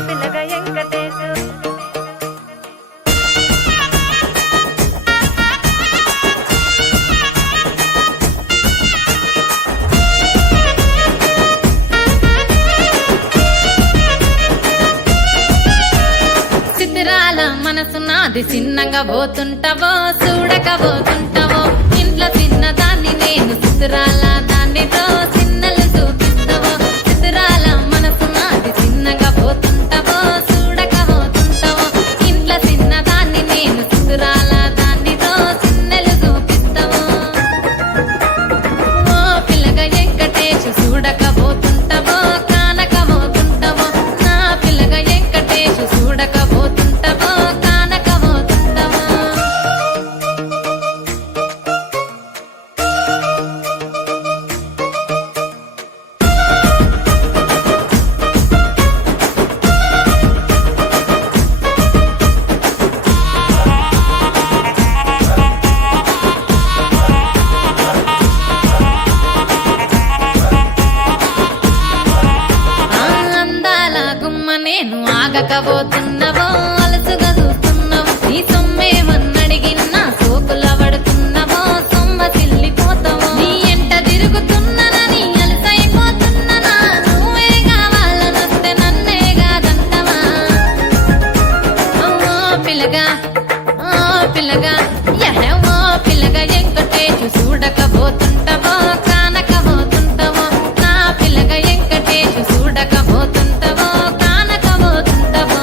పిల్లగ వెంకటేశు చిత్రాల మనసు నాది చిన్నగా పోతుంటావో చూడకపోతుంటావో ఇంట్లో చిన్నదాన్ని నేను చిత్రాల దాన్నితో చిన్నలు చూపిస్తావో చిత్రాల మనసు నాది చిన్నగా పోతుంటావో చూడకపోతుంటావో ఇంట్లో చిన్నదాన్ని నేను చిత్రాల దాన్నితో చిన్నలు చూపిస్తావో ఓ పిల్లగా వెంకటేశు చూడకపోతుంటావో కానకపోతుంటావో నా పిల్లగా వెంకటేశు చూడకపోతుంటావో కానకపోతుంటావో అందాల గుమ్మ నేను ఆగకపోతున్నావో అలసుగా చూస్తున్నావు నీ సొమ్మేమన్నడిగినా సోకుల పడుతున్నావో సొమ్మ సిల్లిపోతావో నీ ఎంట తిరుగుతున్నానని అలసైపోతున్నానా నువ్వే కావాలనొస్తే నన్నే కాదంటవా ఓ పిల్లగా ఓ పిల్లగా ఓ పిల్లగా వెంకటేశు చూడకపోతుంటావో కానకపోతుంటావో నా పిల్లగా వెంకటేశు చూడకపోతుంటావో కానకపోతుంటావో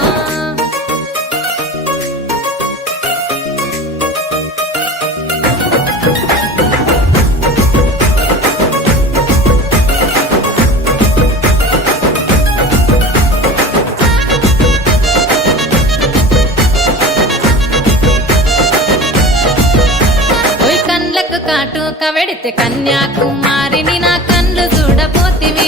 ఓయ్ కండ్లకు కాటుక వెడితే కన్యాకుమారిని నా కళ్ళు చూడపోతివి